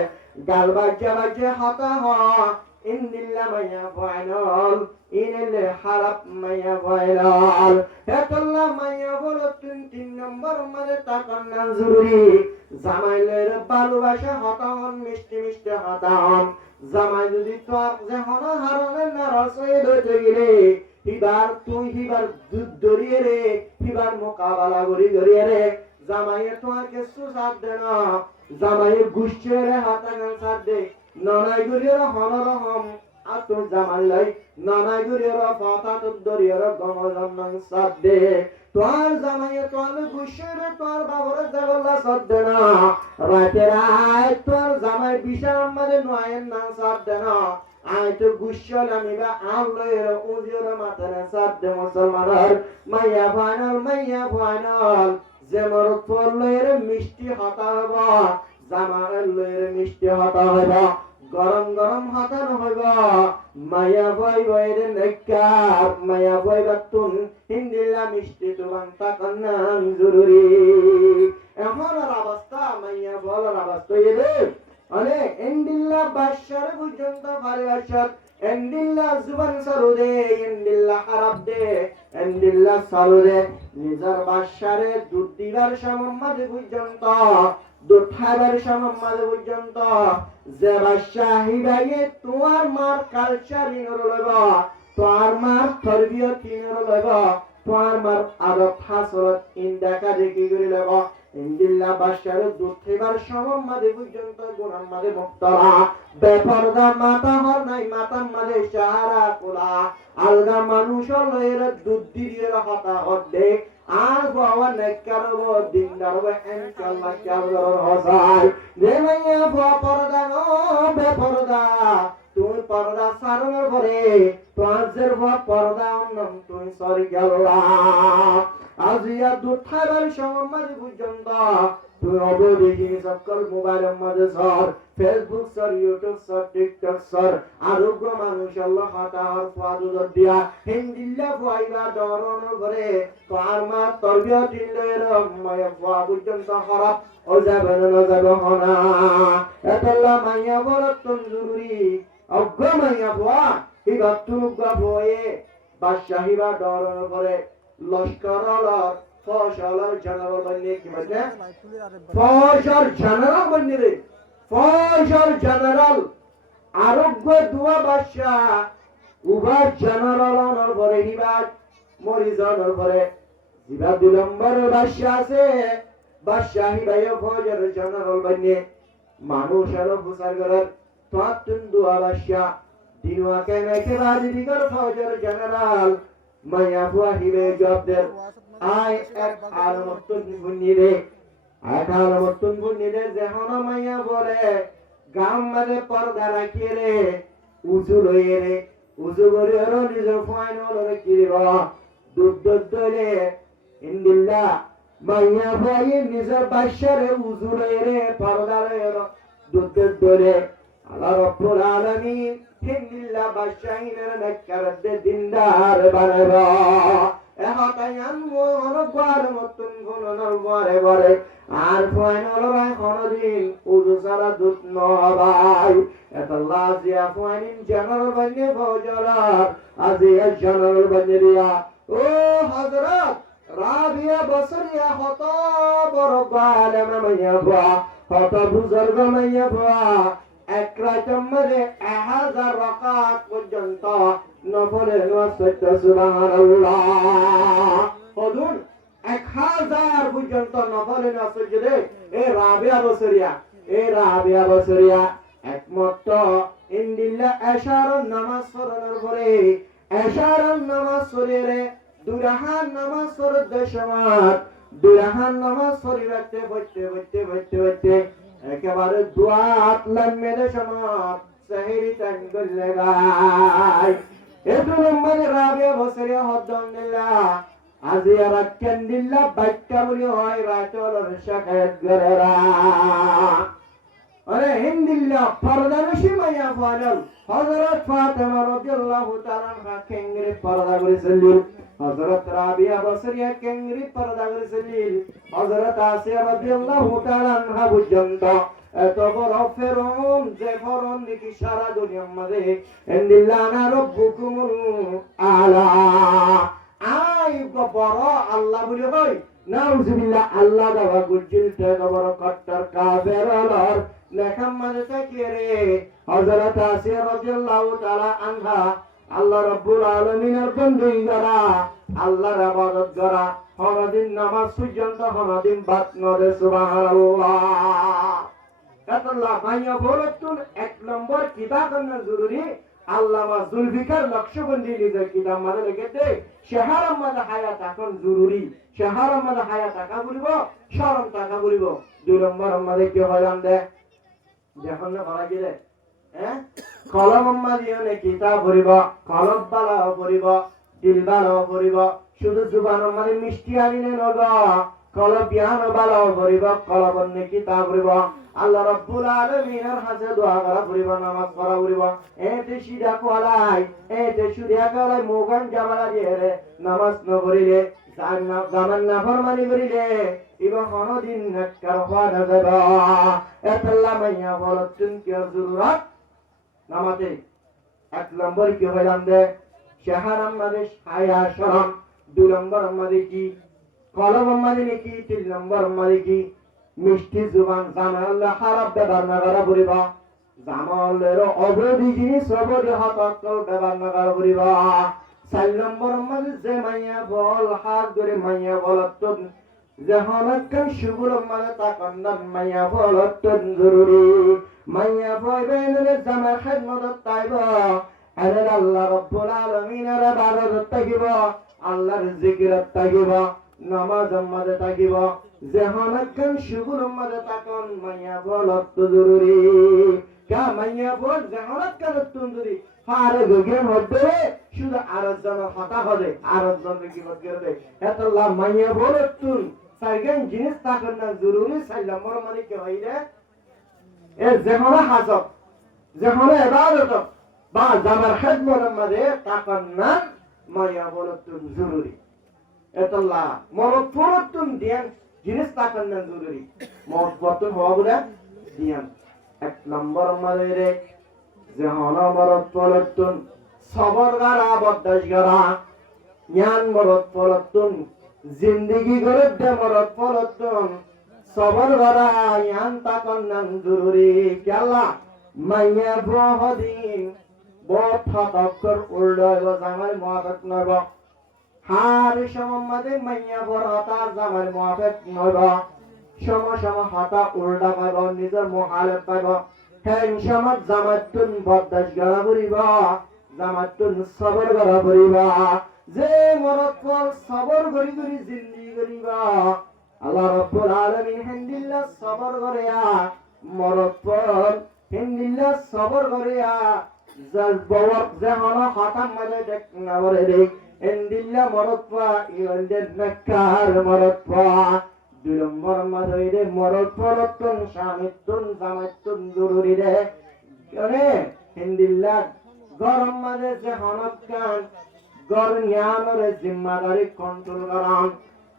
গাল বাজ্যে হাতা হ ইন্দিল্লা মাইয়া ফাইনাল ইনেলে হারাপ মাইয়া ফাইনাল হেতল্লা মাইয়া বলো 3 নম্বর মানে তাকান না জরুরি জামাইয়ের ভালোবাসা হতাহন মিষ্টি মিষ্টি হতাহন জামাই যদি তোর যে হন হারনে না রসই দইতে গেলে হিবার তুই হিবার দুধ দরিয়ে রে হিবার মোকাবেলা করি দরিয়ে রে জামাইয়ে তোমাকে সুসাদ দে না জামাইয়ে গুষ্ঠে রে হাতা গান সাদ দে নানাই গরিয়ের হনরহম আর তোর জামাই লাই নানাই গরিয়ের ফাতা তোর দরিয়ের গমজম সাদ দে তোর জামাইয়ে তোর গুষ্ঠে রে তোর বাবরে জাগল্লা সাদ দে না রাতে রাত তোর জামাই বিশাল আমাদের নয়ের নাম সাদ দে না আয় তো গুশল আমি বা আল্লাহর উজির মাথায় সাদ মুসলমানের মাইয়া ফাইনাল যে মর ফলের মিষ্টি হতা হবা জামার লয়ের মিষ্টি হতা হবা গরম গরম হতা হবা মাইয়া ভাই ভাইরে নেকার মাইয়া ভাই বাতুন হিন্দিলা মিষ্টি তুবান তাকান্নান জরুরি এখন আর অবস্থা মাইয়া বলার অবস্থা এরে আরে এন্ডিল্লা বাদশার পর্যন্ত ভালোবাসার এন্ডিল্লা জুবান সারুদে এন্ডিল্লা হারাব দে এন্ডিল্লা সারুদে নিজের বাদশারে দুধ দিবার সম্মাদ পর্যন্ত দুধ খাবার সম্মাদ পর্যন্ত যে বাদশা হিবাইয়ে তোমার মার কালচার ইনর লইবা তোমার মার তরবিয়ত ইনর লইবা তোমার মার আদব হাসরত ইনদাকা দেখি করে লইবা ইন্দিল্লা বাদশার দুধ খাবার সম্মাদে পর্যন্ত গুনার মাঝে মুক্তরা বেপরদা মাথা হর নাই মাথার মাঝে সাহারা কোলা আলগা মানুষ লয়ের দুধ দিয়ে হতা হদ্দে আর বাবা নেকারব দিনদার ইনশাআল্লাহ কারর হসাই রে মাইয়া পরদা নো বেপরদা তুমি পর্দা সারনের পরে তোমার পর্দা অন্যম তুমি সরি গেলা আজিয়া দুধ খাবার সম্মাদ পর্যন্ত তুই অবদেখি সকল মোবাইলের মাঝে সর ফেসবুক সর ইউটিউব সর টিকটক সর আরোগ্য মানুষ আল্লাহ হাতাহর ফাদুদর দিয়া হিন্দিল্লা ফাইবা ডরন করে তোর মা তরবিয়ত ইল্লের মায়া ফাওয়া পর্যন্ত খারাপ ও যাবে না যাবে হনা এতলা মাইয়া বড় তঞ্জুরি অজ্ঞ মাইয়া ফাওয়া হিবা তুনুগা ফয়ে বাদশাহিবা ডরন করে লস্করলার ফসলার জেনারেল বন্যে কি মানে ফসল জেনারেল বন্যে রে ফসল জেনারেল আরোগ্য দুয়া বাদশা উভা জেনারেল পরে হিবাদ মরিজনের পরে জিবা 2 নম্বর বাদশা আছে বাদশা হিবায় ফসল জেনারেল বন্যে মানুষ আলো ফুসার করার তাতুন দুয়া বাদশা দিনওয়া কেমে বাজি দিগর ফসল জেনারেল মাইয়া ফুয়া হিবে জবদের আয় এক আলমতুন বুনিরে আলমতুন বুনিরে যেহন মাইয়া বলে গাম মাঝে পর্দা রাখিয়ে রে উজু লইয়ে রে উজু করে রে নিজ ফাইনাল রে কিরিব দুধ দলে ইন্দিল্লা মাইয়া ফুয়া নিজ বাদশারে উজু লইয়ে রে পর্দা লইয়ে দুধ দলে আল্লাহ রাব্বুল আলামিন হিন্দিল্লা বাদশাহিনের নেকারতে দিনদার বানাবা এহতায়ান মন গর মতুন গুণনর বরে বরে আর ফাইনাল রায় কোনদিন উজু সারা দুধ নবাই এতাল্লাহ জিয়া ফাইনিন জেনারেল বনে ভজরার আজিয়া জেনারেল বনে রিয়া ও হযরত রাবিয়া বসরিয়া হত বড় আলেম মাইয়া বা হত বুজুর্গ মাইয়া বা এক রাতের মধ্যে 1000 রাকাত পর্যন্ত নফলের নামাজ পড়তে সুবহানাল্লাহ হদুন 1000 পর্যন্ত নফলের নামাজ পড়তে এই রাবিয়া বসরিয়া একমাত্র ইন্দিল্লা এশারার নামাজ পড়ানোর পরে এশারার নামাজ পড়ে দুরাহান নামাজ পড়তে সময় দুরাহান নামাজ পড়তে পড়তে একেবারে দুয়াত লাম্মের সমাপ সাহিরি টাইম করলে গায় এতো নম্বরে রাবিয়া বসরিয়া হদ্দুল্লাহ আজিয়া রাখেন দিল্লা বাক্কা বলি হয় রাচলর শাকায়াত গরেরা আরে হিন্দিল্লা পর্দানশী মাইয়া ফাদল হযরত ফাতেমা রাদিয়াল্লাহু তাআলা আনহা কেঙ্গরে পর্দা করেছিলেন হযরত রাবিয়া বসরিয়া কেঙ্গরি পর্দা করেছিলেন হযরত আসিয়া রাদিয়াল্লাহু তাআলা আনহা পর্যন্ত এত বড় ফেরন যে ফেরন দেখি সারা দুনিয়ার মধ্যে ইন্দিল্লানা রব্বুকুমুল আলা আই বড় আল্লাহ বলি হই নাউজুবিল্লাহ আল্লাহ দাওয়া গুজিল তে বড় কট্টর কাফের আলার লেখাম মানে কি রে হযরত আসিয়া রাদিয়াল্লাহু তাআলা আনহা আল্লাহ রাব্বুল আলামিনের বন্ধুই যারা আল্লাহর ইবাদত করা হরদিন নামাজ পর্যন্ত হরদিন বাত নরে সুবহানাল্লাহ আল্লাহ মাইয়া বলতুন এক নম্বর কিতাব না জরুরি আল্লামা জুলফিকার নকশবন্দি নিজের কিতাব মানে লিখেছে শাহরাম মানে হায়াত এখন জরুরি শাহরাম মানে হায়াত টাকা বলিব শরম টাকা বলিব দুই নম্বর আমাদের কি হলাম দে যখন না মারা গেলে কলম মাদিয়নে কিতাব পড়িব কলম বালা পড়িব দিল বালা পড়িব শুধু জুবান মানে মিষ্টি আনিলে নব কলম বিয়ান বালা পড়িব কলবন্নে কিতাব পড়িব আল্লাহ রাব্বুল আলামিনের কাছে দোয়া করা পড়িব নামাজ পড়া পড়িব এতে সিধা কোলাই এতে সুরিয়া কোলাই মোগান জামালা দিয়ে নামাজ ন পড়িলে জামান না ফরমানি করিলে ইবা কোনদিন নেককার হওয়া না যাবে এতলা মাইয়া বলতুন কি জরুরত নামাতে এক নম্বর কি হইলাম দে শাহরাম মানে হায়া শরম দুই নম্বর মানে কি কলম মানে কি তিন নম্বর মানে কি মিষ্টি জুবান জামাল খারাপ ব্যবহার না করা পড়িব জামালের অবধি জিনিস অবধি হতকল ব্যবহার না করা পড়িব চার নম্বর মানে যে মাইয়া বল হাত ধরে মাইয়া বলতুন যে হনকান শুগুর মানে তাকন্নান মাইয়া বলতুন জরুরি মাইয়া বইবেনরে জামা খেদমত তাইব আরে আল্লাহ রাব্বুল আলামিনের ইবাদত তাকিব আল্লাহর জিকিরত তাকিব নামাজ মধ্যে তাকিব যে হনকান শুগুর মধ্যে তাকন মাইয়া বলত জরুরি কা মাইয়া বল যে হনকান জরুরি ফারে গগে মধ্যে শুধু আরজন হতা হবে আরজন কি করবে এতলা মাইয়া বলতুন সাইগান জিনিস তাকন না জরুরি সাইলাম মর মানে কি হইলে এ যেহনা হাজত যেহনা ইবাদত বা জামার খেদমত মধ্যে তাকন না মাইয়া বলতুন জরুরি এতলা মরত পরতুন দিয়ান জিনিস তাকন না জরুরি মরত পরতুন হওয়া বলে দিয়ান এক নম্বর মধ্যে যেহনা মরত পরতুন সবর গারা বদাস গারা জ্ঞান মরত পরতুন জিন্দেগি করে দে মরত পরতুন সবর গারা জ্ঞান তাকন না জরুরি কেলা মাইয়া বহদিন বহুত হতকর উল্ডাইব জামাই মুআফাক নব হার সমমদে মাইয়া বরতা জামাই মুআফাক নব সম হতা উল্ডা পাইব নিজের মুহালেফ পাইব হেন সমাজ জামাতুন বদাস গারা করিব জামাতুন সবর গারা করিব যে মরত পর সবর করি করি জিন্দেগি করিব আল্লাহ রাব্বুল আলামিন হিন্দিল্লাহ সবর করিয়া মরত পর হিন্দিল্লাহ সবর করিয়া বওয়াক যেহন খাতাম মাঝে দেখ না বলে দেখ হিন্দিল্লাহ মরত পা ইন্দের নেককার মরত পা দুই নম্বর মাঝে মরত পরতুন স্বামীতুন জামাতুন জরুরি রে কেনে হিন্দিল্লাহ গরম মাঝে যেহন কান গর নিয়ানরে জিম্মাদারি কন্ট্রোল করান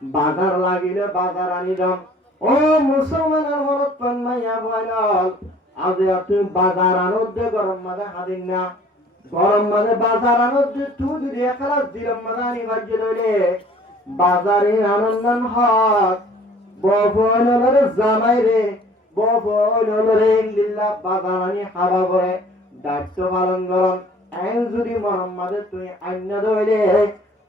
বাজার লাগিলে বাজার আনি দাম ও মুসলমানের মরত মাইয়া বয়লাল আজ তুই বাজার আনোর দে গরম মাঝে হাদিন না গরম মাঝে বাজার আনোর দে তুই যদি একলা জিরম মাঝে আনি ভাগ্য লইলে বাজারে আনন্দন হক বফলরে জামাই রে বফলরে ইল্লাহ বাজার আনি হাবা করে দায়িত্ব পালন করন এন যদি মরম মাঝে তুই আইন ধইলে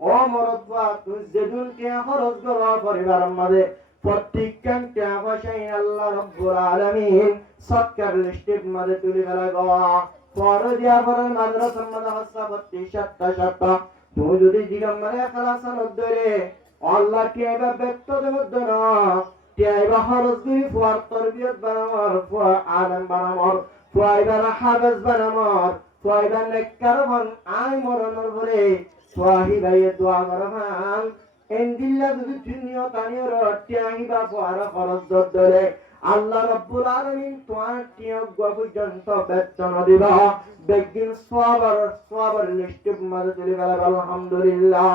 ও মরতবা তুই যেদিন কে খরচ কর পরিবারের মাঝে প্রত্যেকখান কে পয়সাই আল্লাহ রব্বুল আলামিন সৎকার লিস্টের মাঝে তুলে ফেলাইব পরে দিয়া পরে মাদ্রাসার মাঝে হস্তা ভর্তি সাতটা তুই যদি জিগাম মানে খালাসান ধরে আল্লাহ কে এবার ব্যক্ত দেবদ না টিয়াইবা খরচ করি ফুয়ার তরবিয়ত বানামর ফুয়া আলম বানামর ফুয়াইবার হাফেজ বানামর ফুয়াইবার নেককার বান আই মরণর পরে ফুয়াহি ভাইয়ে দোয়া করবান এন্দিল্লা যদি দুনিয়া তানিও টিয়াইবা ফুয়ার খরচ ধরে আল্লাহ রাব্বুল আলামিন তোমার টিয়ক পর্যন্ত বেতন দিবা বেগিন সওয়াবার লিস্টে মাঝে চলে গেল আলহামদুলিল্লাহ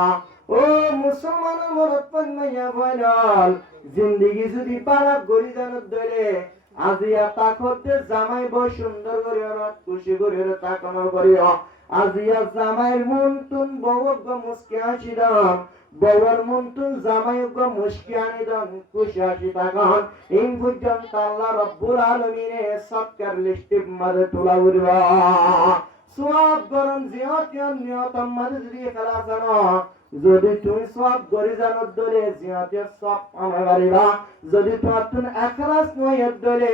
ও মুসলমানের মরদ পন্নাইয়া বয়নাল জিন্দেগি যদি পারা গরি জানত ধরে আজিয়া তাকতে জামাই বই সুন্দর করিও খুশি করিও তাকানো করিও আজিয়া জামাই মন তুন বউগ মুস্কি হাসি দাম বউর মন তুন জামাইগ মুস্কি আনি দাম খুশি হাসি তাকান ইন পর্যন্ত আল্লাহ রাব্বুল আলামিনে সৎকার লিস্টে মাঝে তোলা উড়বা সওয়াব গরম জিয়াত নিয়ত মাঝে যদি খেলা জানো যদি তুমি সব গরি জানত দলে জিয়াতের সব আমারিবা যদি তোমার তুন এখলাস নয়ত দলে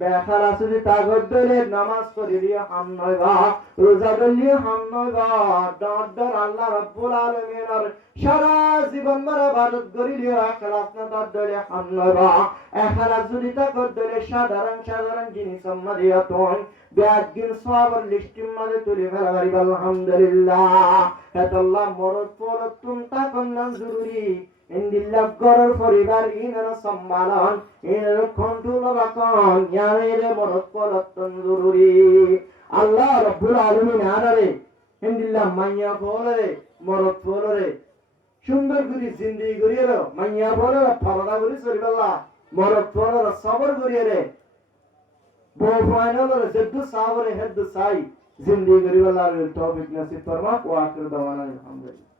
বেখলাস যদি তাগত দলে নামাজ পড়িলিও হাম নয়বা রোজা ধরলিও হাম নয়বা দর আল্লাহ রাব্বুল আলামিনের সারা জীবন মারা ইবাদত করিলিও এখলাস না তার দলে হাম নয়বা এখলাস যদি তাগত দলে সাধারণ জিনিস সম্মাদিয়া তুই ব্যাগিন সওয়াবের লিস্টের মাঝে তুলে ফেলা পারিবা আলহামদুলিল্লাহ আল্লাহ মরদ পরত তুম তাকন নাম জরুরি ইন্দিল্লাহ গরর পরিবার ইনার সম্মানন ইনার কন্ট্রোল রাখন ইয়ারে মরদ পরত জরুরি আল্লাহ রাব্বুল আলামিন আনারে ইন্দিল্লাহ মাইয়া বলে মরদ বলে সুন্দর করে জিন্দেগি করিয়ে মাইয়া বলে ফারদা করে চলিবাল্লাহ মরদ বলে সবর করিয়ে রে বফাইনাল জেদ্দু সাবরে হেদ্দু সাই জিন্দেগি করিবাল্লাহ তৌফিক নসিব ফরমা ওয়া আখির দাওয়ানা আলহামদুলিল্লাহ।